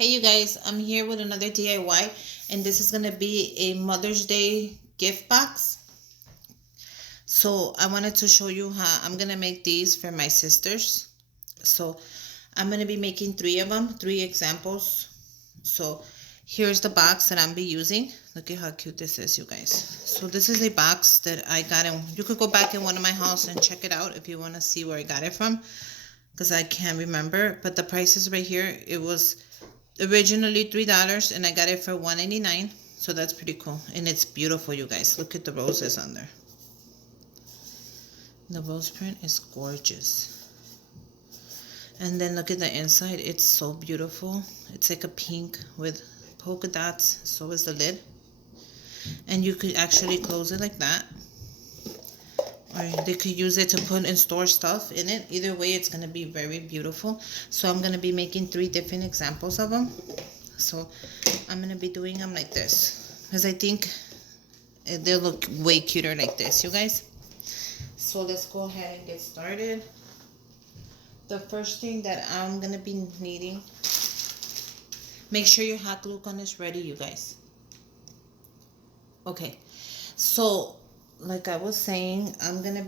Hey you guys, I'm here with another DIY and this is going to be a Mother's Day gift box. So I wanted to show you how I'm going to make these for my sisters. So I'm going to be making 3 of them, 3 examples. So here's the box that I'm be using. Look at how cute this is, you guys. So this is a box that I got in. You could go back in one of my house and check it out if you want to see where I got it from, because I can't remember, but the price is right here. It was originally $3 and I got it for $1.99, so that's pretty cool. And it's beautiful, you guys. Look at the roses on there. The rose print is gorgeous. And then look at the inside. It's so beautiful. It's like a pink with polka dots. So is the lid. And you could actually close it like that, or they could use it to put and store stuff in it. Either way, it's going to be very beautiful. So I'm going to be making 3 different examples of them. So I'm going to be doing them like this, because I think they'll look way cuter like this, you guys. So let's go ahead and get started. The first thing that I'm going to be needing, make sure your hot glue gun is ready, you guys. Okay, so like I was saying, I'm going to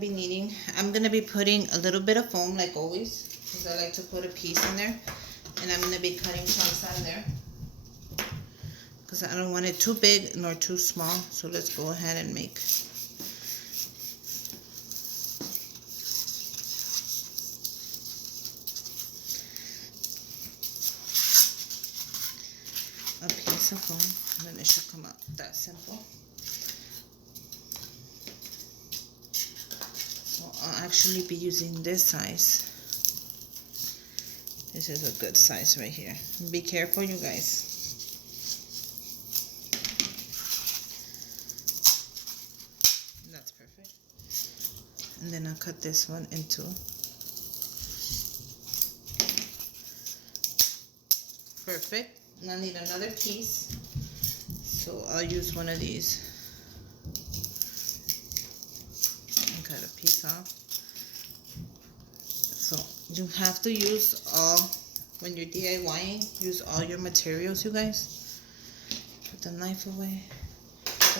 be putting a little bit of foam like always, because I like to put a piece in there. And I'm going to be cutting chunks on there, because I don't want it too big nor too small. So let's go ahead and make a piece of foam, and then it should come out that simple. So I'll actually be using this size. This is a good size right here. Be careful, you guys. That's perfect. And then I'll cut this one in 2. Perfect. And I need another piece, so I'll use one of these and cut a piece off. So you have to use all, when you're DIYing, use all your materials, you guys. Put the knife away.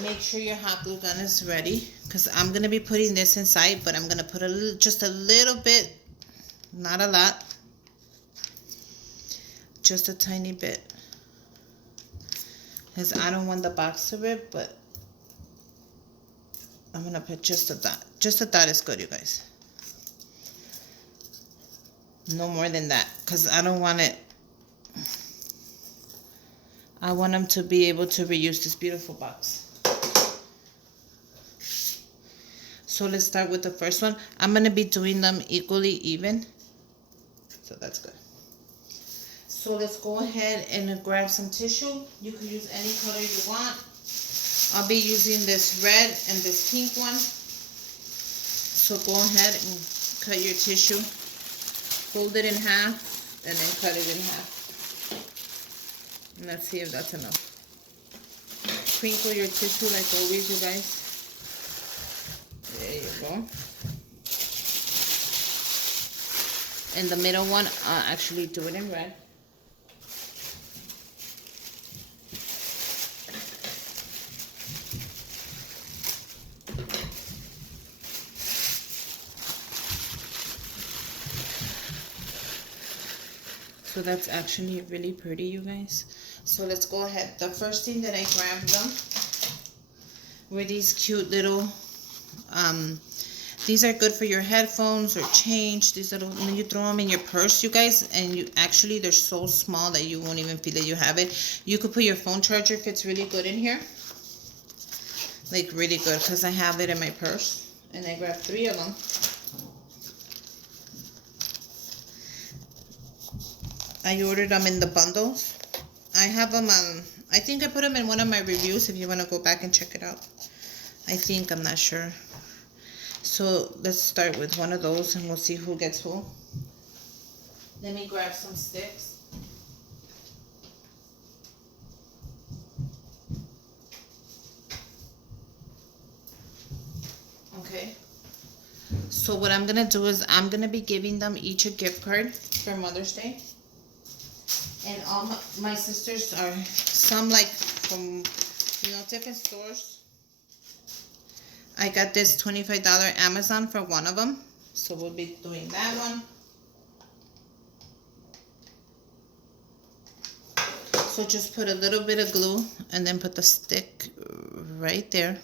Make sure your hot glue gun is ready, because I'm going to be putting this inside, but I'm going to put just a little bit, not a lot, just a tiny bit, because I don't want the box to rip, but I'm going to put just a dot. Just a dot is good, you guys. No more than that, because I don't want it. I want them to be able to reuse this beautiful box. So let's start with the first one. I'm going to be doing them equally even, so that's good. So let's go ahead and grab some tissue. You can use any color you want. I'll be using this red and this pink one. So go ahead and cut your tissue. Fold it in half and then cut it in half. And let's see if that's enough. Crinkle your tissue like always, you guys. There you go. And the middle one, I'll actually do it in red. So that's actually really pretty, you guys. So let's go ahead. The first thing that I grabbed them were these cute little, these are good for your headphones or change. These little, when you throw them in your purse, you guys, and you actually, they're so small that you won't even feel that you have it. You could put your phone charger, fits really good in here. Like really good, because I have it in my purse. And I grabbed 3 of them. I ordered them in the bundles. I have them on, I think I put them in one of my reviews if you want to go back and check it out. I think, I'm not sure. So let's start with one of those and we'll see who gets who. Let me grab some sticks. Okay. So what I'm going to do is I'm going to be giving them each a gift card for Mother's Day. And all my sisters are, some like from, different stores. I got this $25 Amazon for one of them. So we'll be doing that one. So just put a little bit of glue and then put the stick right there.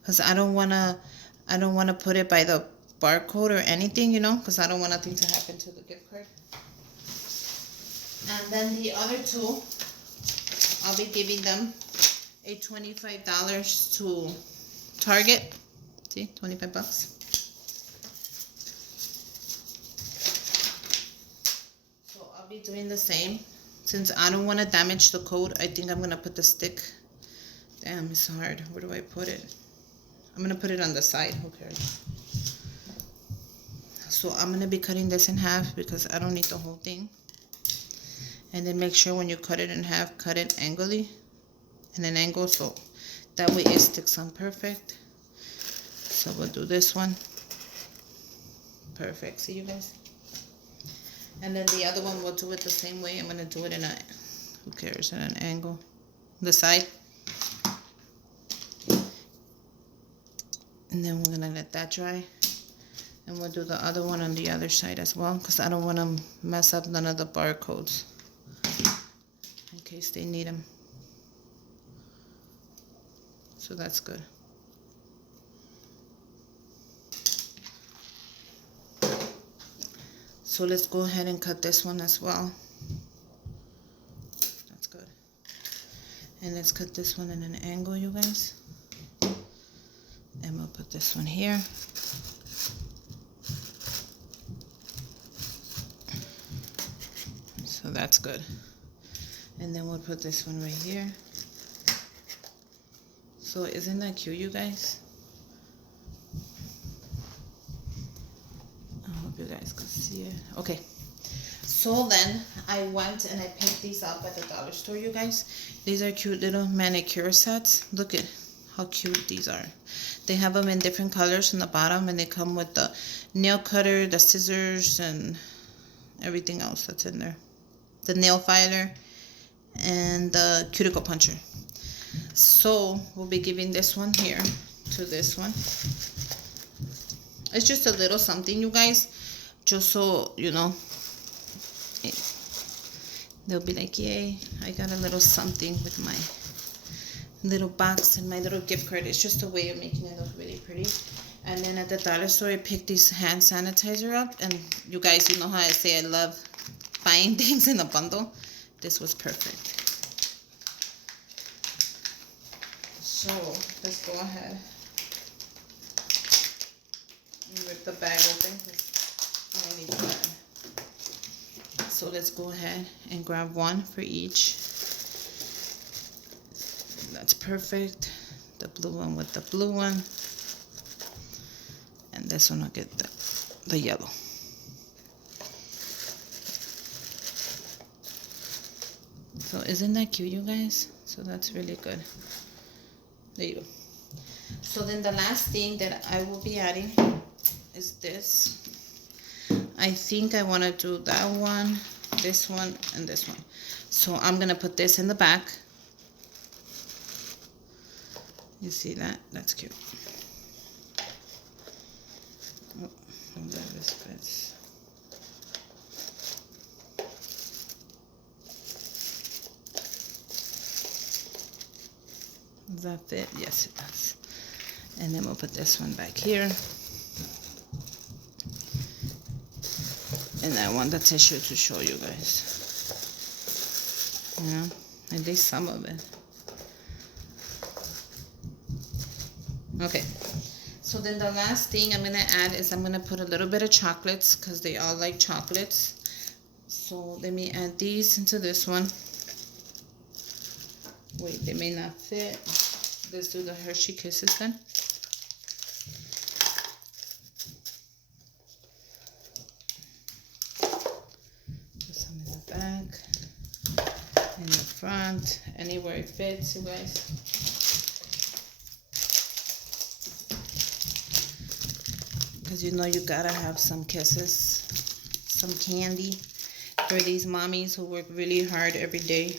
Because I don't wanna put it by the barcode or anything, because I don't want nothing to happen to the gift card. And then the other two, I'll be giving them a $25 to Target. See, 25 bucks. So I'll be doing the same. Since I don't want to damage the code, I think I'm going to put the stick. Damn, it's hard. Where do I put it? I'm going to put it on the side. Who cares? So I'm going to be cutting this in half because I don't need the whole thing. And then make sure when you cut it in half, cut it angly. In an angle, so that way it sticks on perfect. So we'll do this one. Perfect. See you guys? And then the other one we'll do it the same way. I'm going to do it in a, who cares, in an angle. The side. And then we're going to let that dry. And we'll do the other one on the other side as well, because I don't want to mess up none of the barcodes in case they need them. So that's good. So let's go ahead and cut this one as well. That's good. And let's cut this one in an angle, you guys. And we'll put this one here. So that's good. And then we'll put this one right here. So isn't that cute, you guys? I hope you guys can see it. Okay. So then I went and I picked these up at the dollar store, you guys. These are cute little manicure sets. Look at how cute these are. They have them in different colors on the bottom, and they come with the nail cutter, the scissors, and everything else that's in there. The nail filer and the cuticle puncher. So we'll be giving this one here to this one. It's just a little something, you guys, just so you know. They'll be like, yay, I got a little something with my little box and my little gift card. It's just a way of making it look really pretty. And then at the dollar store, I picked this hand sanitizer up. And you guys, you know how I say I love buying things in a bundle. This was perfect. So let's go ahead and rip the bag open because I need the bag. So let's go ahead and grab one for each. That's perfect. The blue one with the blue one. And this one will get the yellow. So isn't that cute, you guys? So that's really good. There you go. So then the last thing that I will be adding is this. I think I want to do that one, this one, and this one. So I'm going to put this in the back. You see that? That's cute. Oh, this fits. Does that fit? Yes, it does. And then we'll put this one back here. And I want the tissue to show you guys. You know, at least some of it. Okay. So then the last thing I'm going to add is I'm going to put a little bit of chocolates because they all like chocolates. So let me add these into this one. Wait, they may not fit. Let's do the Hershey Kisses then. Put some in the back, in the front, anywhere it fits, you guys. Because you know you gotta have some kisses some candy for these mommies who work really hard every day.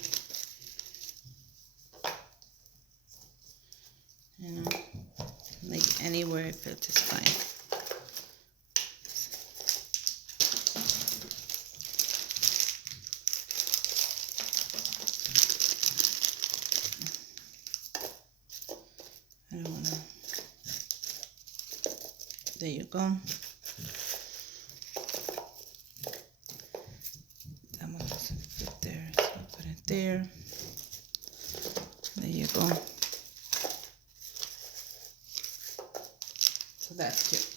You know, like anywhere it fits is fine. I don't wanna. There you go. That one doesn't fit there, so I'll put it there. There you go. So that's cute.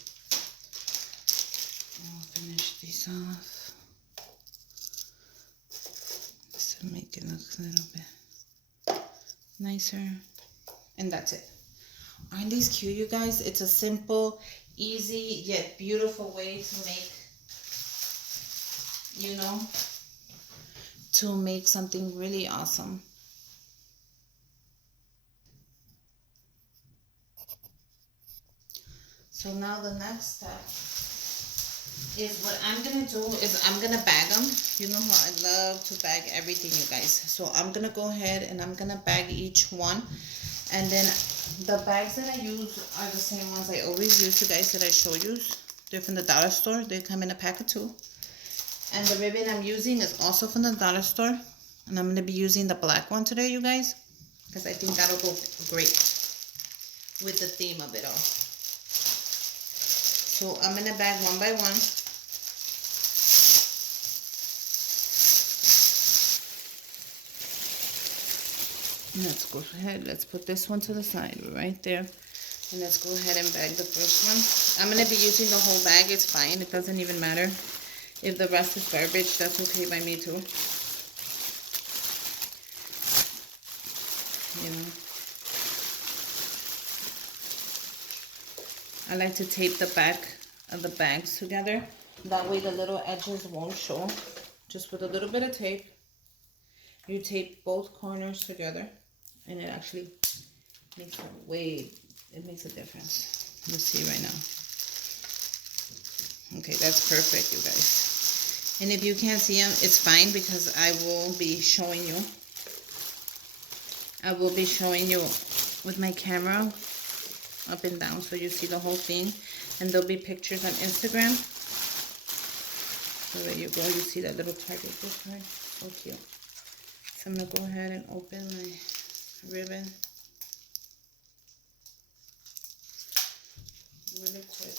I'll finish these off. Just to make it look a little bit nicer. And that's it. Aren't these cute, you guys? It's a simple, easy, yet beautiful way to make, you know, to make something really awesome. So now the next step is what I'm gonna do is I'm gonna bag them. You know how I love to bag everything, you guys. So I'm gonna go ahead and I'm gonna bag each one. And then the bags that I use are the same ones I always use, you guys, that I show you. They're from the dollar store. They come in a pack of 2. And the ribbon I'm using is also from the dollar store. And I'm going to be using the black one today, you guys, because I think that'll go great with the theme of it all. So I'm going to bag one by one. Let's go ahead, let's put this one to the side right there. And let's go ahead and bag the first one. I'm going to be using the whole bag, it's fine, it doesn't even matter. If the rest is garbage, that's okay by me too. You know. I like to tape the back of the bags together. That way the little edges won't show. Just with a little bit of tape. You tape both corners together. And it actually makes it makes a difference. You'll see right now. Okay, that's perfect, you guys. And if you can't see them, it's fine because I will be showing you. I will be showing you with my camera up and down so you see the whole thing. And there'll be pictures on Instagram. So there you go. You see that little target gift card? So cute. So I'm going to go ahead and open my ribbon really quick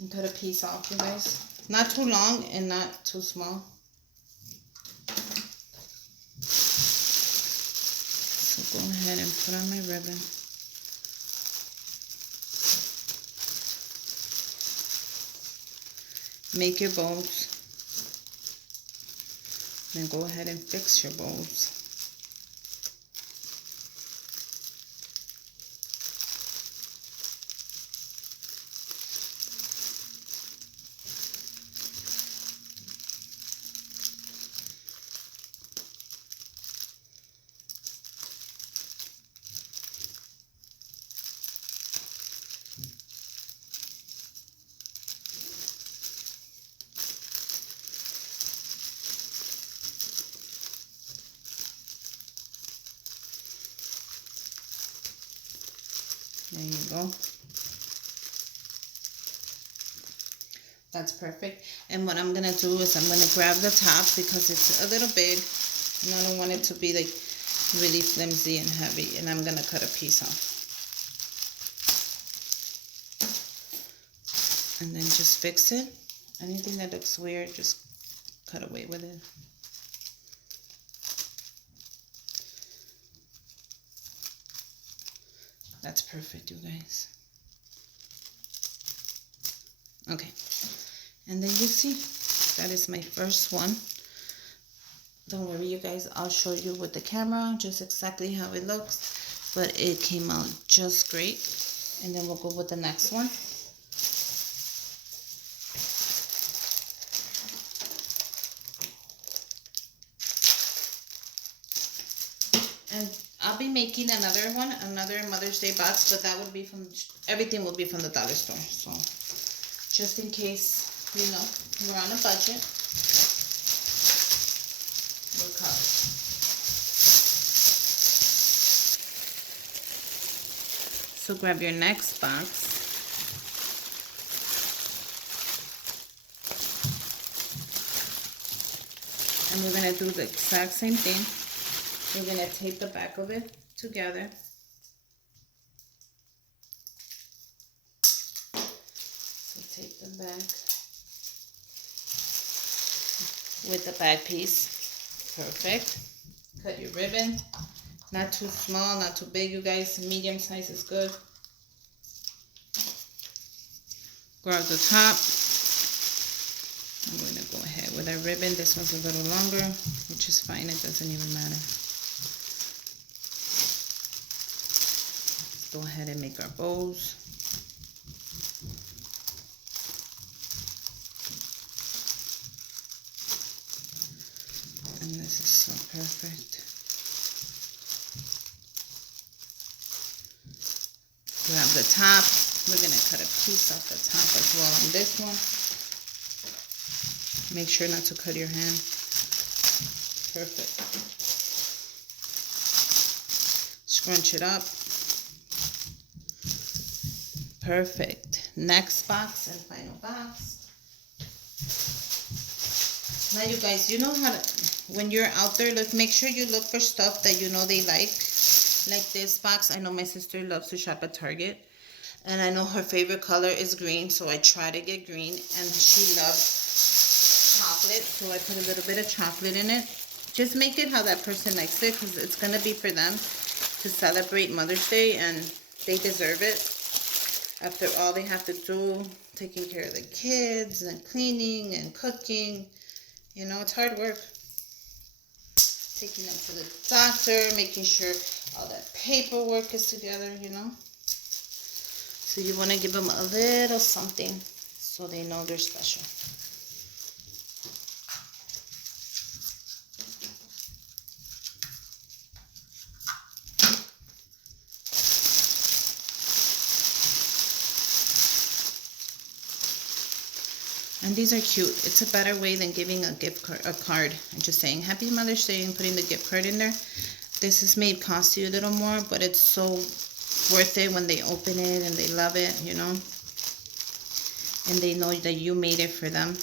and cut a piece off, you guys. Not too long and not too small. So go ahead and put on my ribbon. Make your bows. Then go ahead and fix your bows. There you go. That's perfect. And what I'm going to do is I'm going to grab the top because it's a little big. And I don't want it to be like really flimsy and heavy. And I'm going to cut a piece off. And then just fix it. Anything that looks weird, just cut away with it. That's perfect, you guys. Okay. And then you see, that is my first one. Don't worry, you guys. I'll show you with the camera just exactly how it looks. But it came out just great. And then we'll go with the next one. And I'll be making another Mother's Day box, but that would be from, everything will be from the dollar store. So just in case, you know, we're on a budget. We're covered. So grab your next box. And we're going to do the exact same thing. We're going to tape the back of it together. So tape the back with the back piece. Perfect. Cut your ribbon. Not too small, not too big, you guys. Medium size is good. Grab the top. I'm going to go ahead with our ribbon. This one's a little longer, which is fine. It doesn't even matter. Go ahead and make our bows. And this is so perfect. Grab the top. We're going to cut a piece off the top as well on this one. Make sure not to cut your hand. Perfect. Scrunch it up. Perfect. Next box and final box. Now you guys, you know how to, when you're out there, make sure you look for stuff that you know they like. Like this box, I know my sister loves to shop at Target. And I know her favorite color is green, so I try to get green. And she loves chocolate, so I put a little bit of chocolate in it. Just make it how that person likes it, because it's going to be for them to celebrate Mother's Day, and they deserve it. After all they have to do, taking care of the kids and cleaning and cooking, you know, it's hard work. Taking them to the doctor, making sure all that paperwork is together, you know. So you want to give them a little something so they know they're special. And these are cute. It's a better way than giving a card and just saying Happy Mother's Day and putting the gift card in there. This may cost you a little more, but it's so worth it when they open it and they love it, you know. And they know that you made it for them.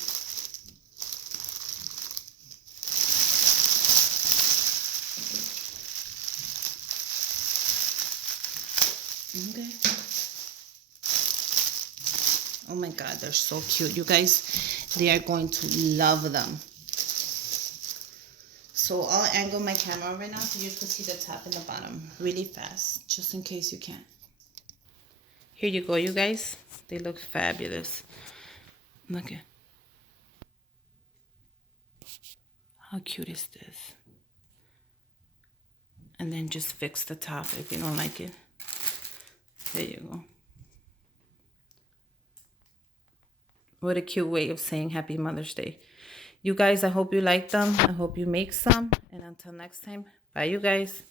Okay. Oh my God, they're so cute. You guys, they are going to love them. So I'll angle my camera right now so you can see the top and the bottom really fast, just in case you can't. Here you go, you guys. They look fabulous. Look at how cute is this? And then just fix the top if you don't like it. There you go. What a cute way of saying Happy Mother's Day. You guys, I hope you like them. I hope you make some. And until next time, bye you guys.